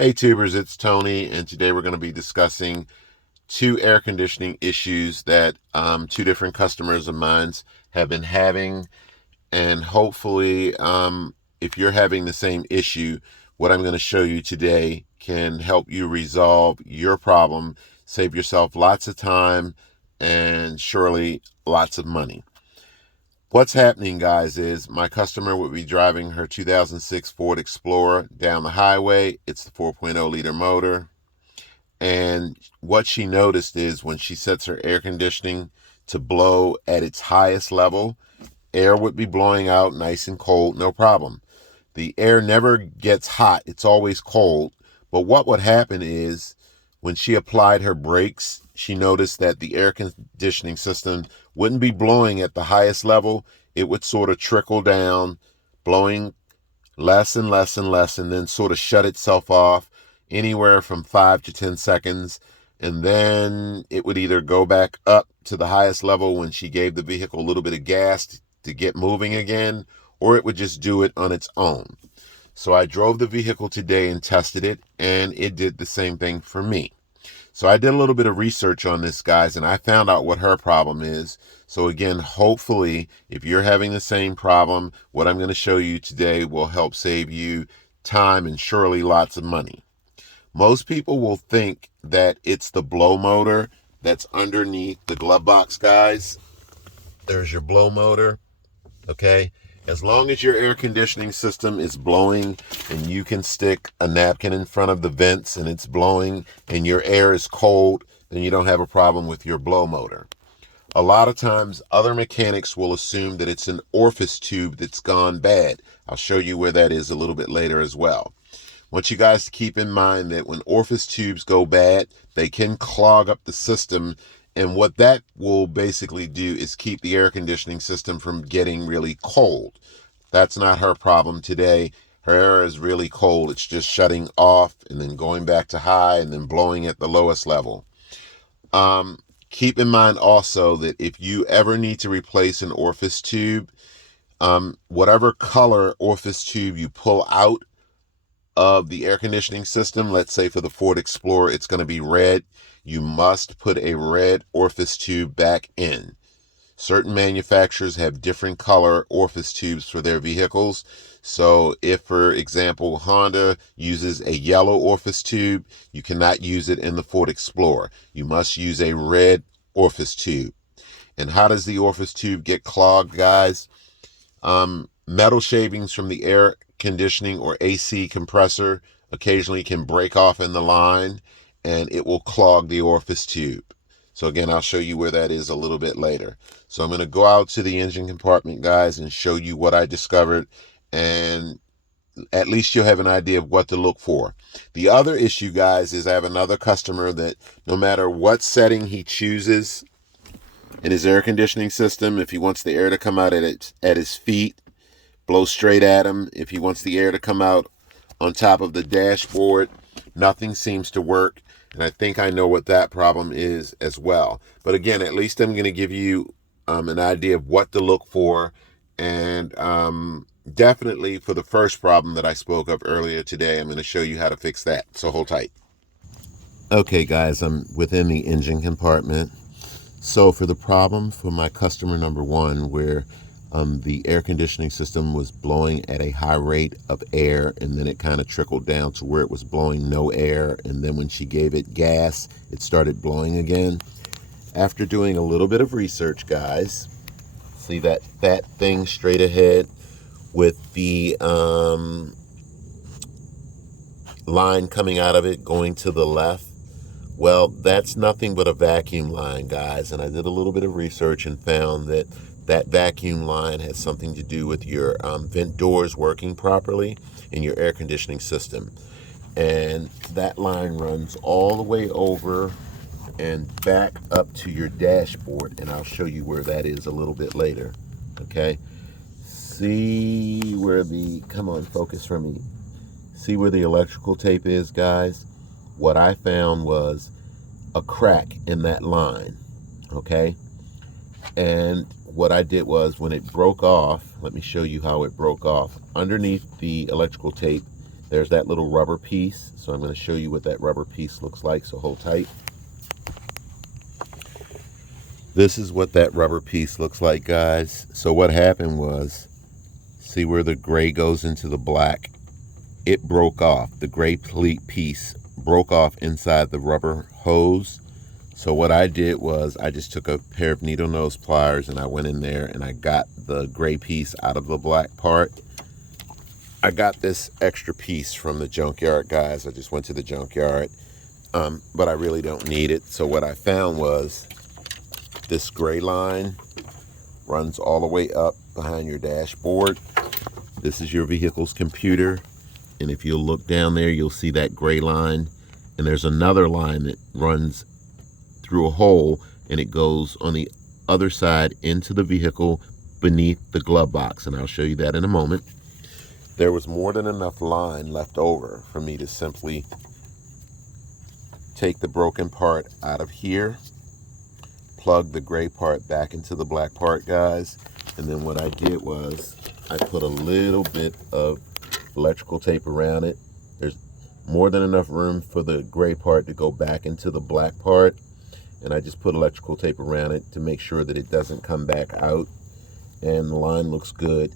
Hey tubers, it's Tony, and today we're going to be discussing two air conditioning issues that two different customers of mine have been having. And hopefully, if you're having the same issue, what I'm going to show you today can help you resolve your problem, save yourself lots of time, and surely lots of money. What's happening, guys, is my customer would be driving her 2006 Ford Explorer down the highway. It's the 4.0 liter motor. And what she noticed is when she sets her air conditioning to blow at its highest level, air would be blowing out nice and cold, no problem. The air never gets hot, it's always cold. But what would happen is when she applied her brakes, she noticed that the air conditioning system wouldn't be blowing at the highest level. It would sort of trickle down, blowing less and less and less, and then sort of shut itself off anywhere from 5 to 10 seconds. And then it would either go back up to the highest level when she gave the vehicle a little bit of gas to get moving again, or it would just do it on its own. So I drove the vehicle today and tested it, and it did the same thing for me. So I did a little bit of research on this, guys, and I found out what her problem is. So again, hopefully, if you're having the same problem, what I'm going to show you today will help save you time and surely lots of money. Most people will think that it's the blow motor that's underneath the glove box, guys. There's your blow motor, okay? As long as your air conditioning system is blowing and you can stick a napkin in front of the vents and it's blowing and your air is cold, then you don't have a problem with your blow motor. A lot of times other mechanics will assume that it's an orifice tube that's gone bad. I'll show you where that is a little bit later as well. I want you guys to keep in mind that when orifice tubes go bad, they can clog up the system, and what that will basically do is keep the air conditioning system from getting really cold. That's not her problem today. Her air is really cold. It's just shutting off and then going back to high and then blowing at the lowest level. Keep in mind also that if you ever need to replace an orifice tube, whatever color orifice tube you pull out of the air conditioning system, let's say for the Ford Explorer, it's going to be red. You must put a red orifice tube back in. Certain manufacturers have different color orifice tubes for their vehicles. So if, for example, Honda uses a yellow orifice tube, you cannot use it in the Ford Explorer. You must use a red orifice tube. And how does the orifice tube get clogged, guys? Metal shavings from the air conditioning or AC compressor occasionally can break off in the line and it will clog the orifice tube. So again, I'll show you where that is a little bit later. So I'm going to go out to the engine compartment, guys, and show you what I discovered, and at least you'll have an idea of what to look for. The other issue, guys, is I have another customer that no matter what setting he chooses in his air conditioning system, if he wants the air to come out at his feet, blow straight at him. If he wants the air to come out on top of the dashboard, nothing seems to work. And I think I know what that problem is as well. But again, at least I'm going to give you an idea of what to look for. And definitely for the first problem that I spoke of earlier today, I'm going to show you how to fix that. So hold tight. Okay, guys, I'm within the engine compartment. So for the problem for my customer number one, where the air conditioning system was blowing at a high rate of air, and then it kind of trickled down to where it was blowing no air, and then when she gave it gas, it started blowing again. After doing a little bit of research, guys, see that fat thing straight ahead with the line coming out of it going to the left? Well, that's nothing but a vacuum line, guys. And I did a little bit of research and found that that vacuum line has something to do with your vent doors working properly in your air conditioning system. And that line runs all the way over and back up to your dashboard. And I'll show you where that is a little bit later. Okay. See where the, come on, focus for me. See where the electrical tape is, guys? What I found was a crack in that line, okay? And what I did was when it broke off, let me show you how it broke off. Underneath the electrical tape There's that little rubber piece. So I'm going to show you what that rubber piece looks like, so hold tight. This is what that rubber piece looks like, guys. So what happened was, see where the gray goes into the black? It broke off. The gray piece broke off inside the rubber hose. So what I did was I just took a pair of needle nose pliers and I went in there and I got the gray piece out of the black part. I got this extra piece from the junkyard, guys. I just went to the junkyard, but I really don't need it. So what I found was this gray line runs all the way up behind your dashboard. This is your vehicle's computer. And if you'll look down there, you'll see that gray line. And there's another line that runs through a hole and it goes on the other side into the vehicle beneath the glove box. And I'll show you that in a moment. There was more than enough line left over for me to simply take the broken part out of here, plug the gray part back into the black part, guys. And then what I did was I put a little bit of electrical tape around it. There's more than enough room for the gray part to go back into the black part. And I just put electrical tape around it to make sure that it doesn't come back out. And the line looks good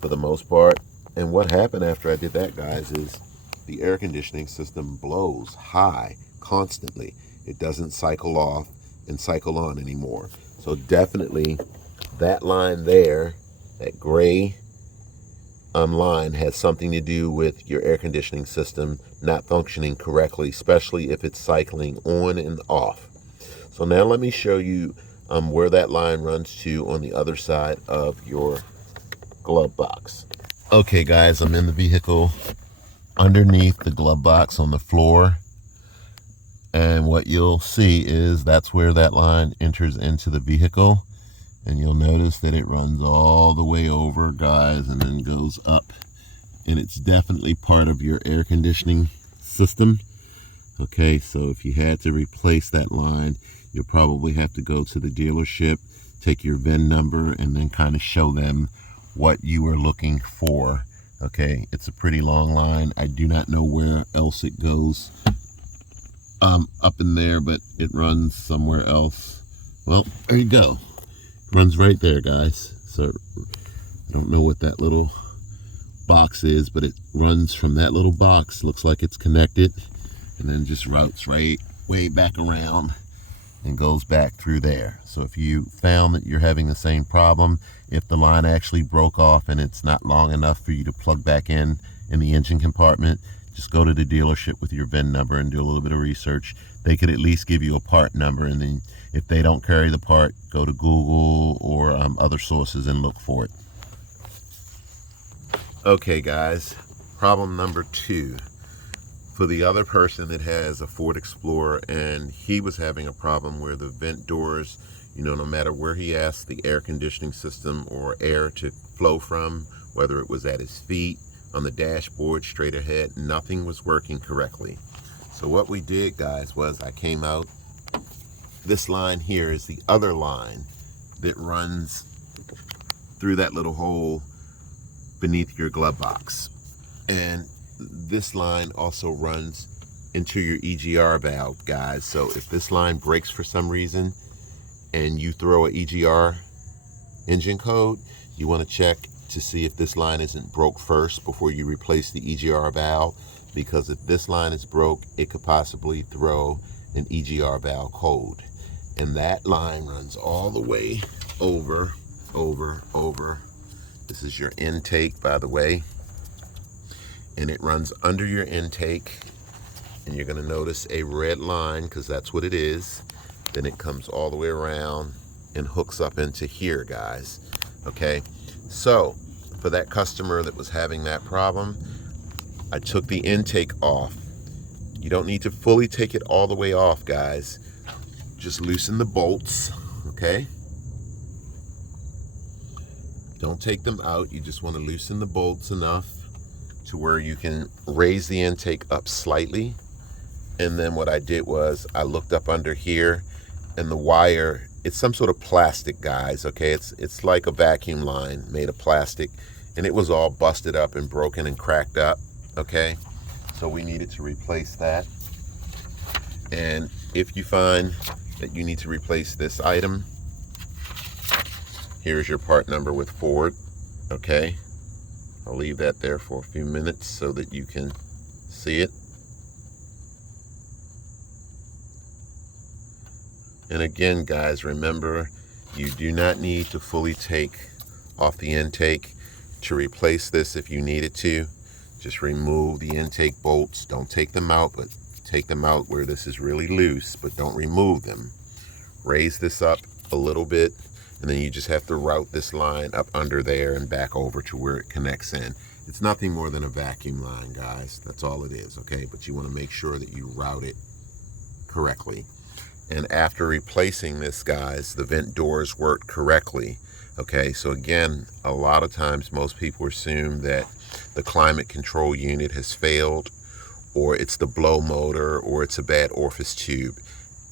for the most part. And what happened after I did that, guys, is the air conditioning system blows high constantly. It doesn't cycle off and cycle on anymore. So definitely that line there, that gray line, has something to do with your air conditioning system not functioning correctly, especially if it's cycling on and off. So now let me show you where that line runs to on the other side of your glove box. Okay, guys, I'm in the vehicle underneath the glove box on the floor. And what you'll see is that's where that line enters into the vehicle. And you'll notice that it runs all the way over, guys, and then goes up. And it's definitely part of your air conditioning system. Okay, so if you had to replace that line, you'll probably have to go to the dealership, take your VIN number, and then kind of show them what you are looking for. Okay, it's a pretty long line. I do not know where else it goes up in there, but it runs somewhere else. Well, there you go. It runs right there, guys. So I don't know what that little box is, but it runs from that little box. Looks like it's connected, and then just routes right way back around and goes back through there. So if you found that you're having the same problem, if the line actually broke off and it's not long enough for you to plug back in the engine compartment, just go to the dealership with your VIN number and do a little bit of research. They could at least give you a part number, and then if they don't carry the part, go to Google or other sources and look for it. Okay, guys, problem number 2. For the other person that has a Ford Explorer and he was having a problem where the vent doors, no matter where he asked the air conditioning system or air to flow from, whether it was at his feet, on the dashboard, straight ahead, nothing was working correctly. So what we did, guys, was I came out. This line here is the other line that runs through that little hole beneath your glove box. And this line also runs into your EGR valve, guys. So if this line breaks for some reason and you throw a EGR engine code, you want to check to see if this line isn't broke first before you replace the EGR valve, because if this line is broke, it could possibly throw an EGR valve code. And that line runs all the way over. This is your intake, by the way. And it runs under your intake, and you're going to notice a red line because that's what it is. Then it comes all the way around and hooks up into here, guys. Okay, so for that customer that was having that problem, I took the intake off. You don't need to fully take it all the way off, guys. Just loosen the bolts, okay? Don't take them out. You just want to loosen the bolts enough to where you can raise the intake up slightly. And then what I did was I looked up under here, and the wire, it's some sort of plastic, guys, okay? It's like a vacuum line made of plastic, and it was all busted up and broken and cracked up, okay? So we needed to replace that. And if you find that you need to replace this item, here's your part number with Ford. Okay, I'll leave that there for a few minutes so that you can see it. And again, guys, remember, you do not need to fully take off the intake to replace this. If you needed to, just remove the intake bolts. Don't take them out, but take them out where this is really loose, but don't remove them. Raise this up a little bit, and then you just have to route this line up under there and back over to where it connects in. It's nothing more than a vacuum line, guys. That's all it is, okay? But you want to make sure that you route it correctly. And after replacing this, guys, the vent doors worked correctly. Okay, so again, a lot of times most people assume that the climate control unit has failed, or it's the blow motor, or it's a bad orifice tube.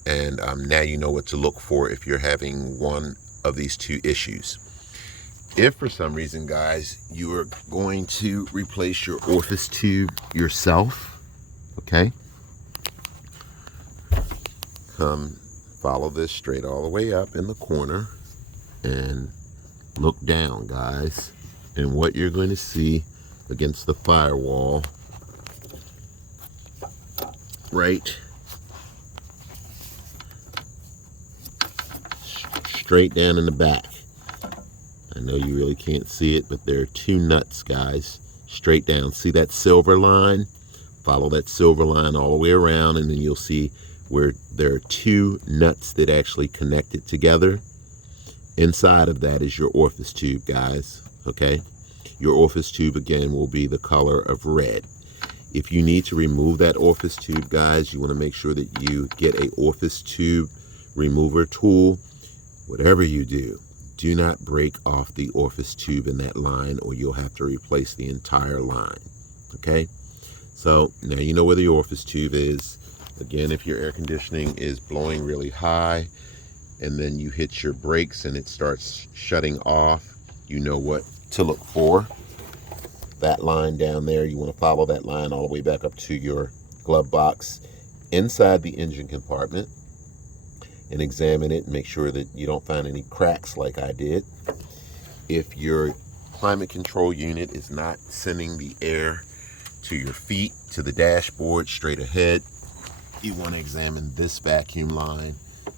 And now you know what to look for if you're having one of these two issues. If for some reason, guys, you are going to replace your orifice tube yourself, okay, follow this straight all the way up in the corner and look down, guys, and what you're going to see against the firewall right straight down in the back. I know you really can't see it, but there are two nuts, guys, straight down. See that silver line? Follow that silver line all the way around, and then you'll see where there are two nuts that actually connect it together. Inside of that is your orifice tube, guys, okay? Your orifice tube, again, will be the color of red. If you need to remove that orifice tube, guys, you want to make sure that you get a orifice tube remover tool. Whatever you do, do not break off the orifice tube in that line, or you'll have to replace the entire line, okay? So now you know where the orifice tube is. Again, if your air conditioning is blowing really high and then you hit your brakes and it starts shutting off, you know what to look for. That line down there, you want to follow that line all the way back up to your glove box inside the engine compartment and examine it and make sure that you don't find any cracks like I did. If your climate control unit is not sending the air to your feet, to the dashboard, straight ahead, you want to examine this vacuum line.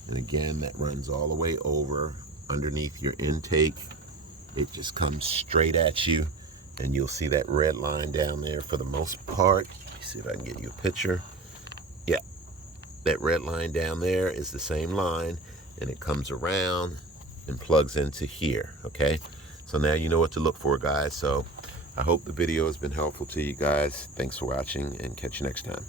And again, that runs all the way over underneath your intake. It just comes straight at you, and you'll see that red line down there for the most part. Let me see if I can get you a picture. Yeah, that red line down there is the same line, and it comes around and plugs into here, okay? So now you know what to look for, guys. So I hope the video has been helpful to you guys. Thanks for watching, and catch you next time.